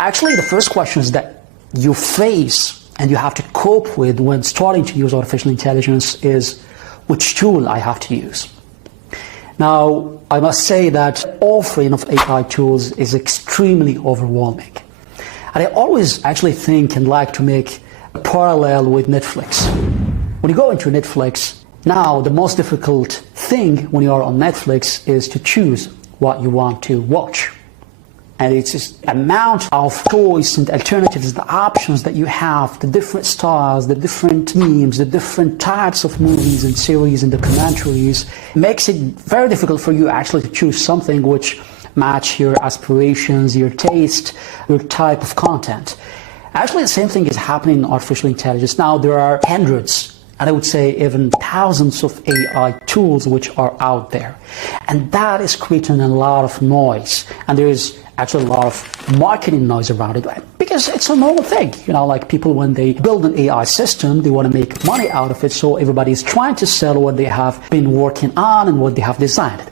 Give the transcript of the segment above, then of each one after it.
Actually, the first questions that you face and you have to cope with when starting to use artificial intelligence is which tool I have to use. Now, I must say that offering of AI tools is extremely overwhelming. And I always actually think and like to make a parallel with Netflix. When you go into Netflix, now the most difficult thing when you are on Netflix is to choose what you want to watch. And it's just the amount of choice and alternatives, the options that you have, the different styles, the different themes, the different types of movies and series and documentaries, makes it very difficult for you actually to choose something which match your aspirations, your taste, your type of content. Actually, the same thing is happening in artificial intelligence. Now, there are hundreds, and I would say even thousands of AI tools which are out there. And that is creating a lot of noise. And there is actually a lot of marketing noise around it because it's a normal thing. You know, like people, when they build an AI system, they want to make money out of it. So everybody is trying to sell what they have been working on and what they have designed.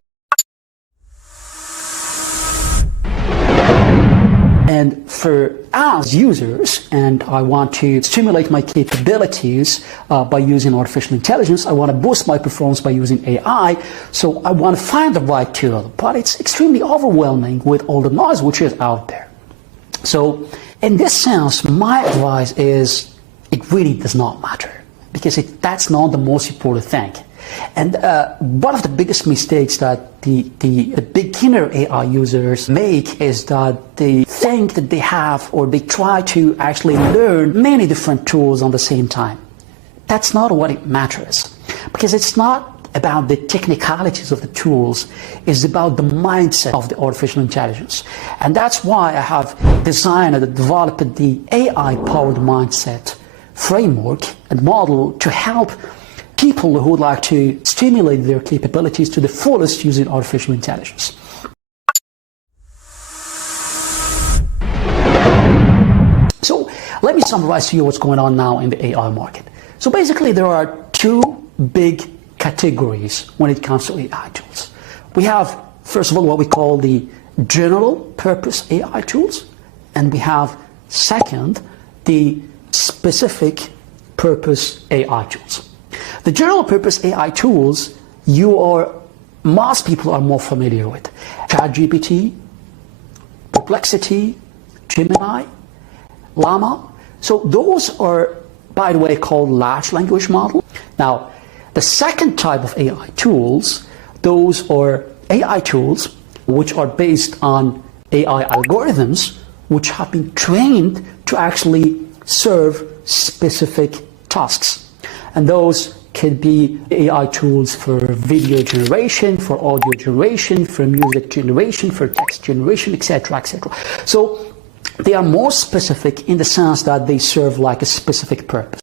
And for us users, and I want to stimulate my capabilities by using artificial intelligence, I want to boost my performance by using AI, so I want to find the right tool, but it's extremely overwhelming with all the noise which is out there. So in this sense, my advice is it really does not matter, because that's not the most important thing. And one of the biggest mistakes that the beginner AI users make is that they think that they have, or they try to actually learn many different tools on the same time. That's not what it matters, because it's not about the technicalities of the tools, it's about the mindset of the artificial intelligence. And that's why I have designed and developed the AI-powered mindset framework and model to help people who would like to stimulate their capabilities to the fullest using artificial intelligence. So let me summarize to you what's going on now in the AI market. So basically there are two big categories when it comes to AI tools. We have, first of all, what we call the general purpose AI tools, and we have, second, the specific purpose AI tools. The general purpose AI tools, most people are more familiar with. ChatGPT, Perplexity, Gemini, Llama. So those are, by the way, called large language model. Now, the second type of AI tools, those are AI tools which are based on AI algorithms which have been trained to actually serve specific tasks. And those could be AI tools for video generation, for audio generation, for music generation, for text generation, etc., etc. So they are more specific in the sense that they serve like a specific purpose.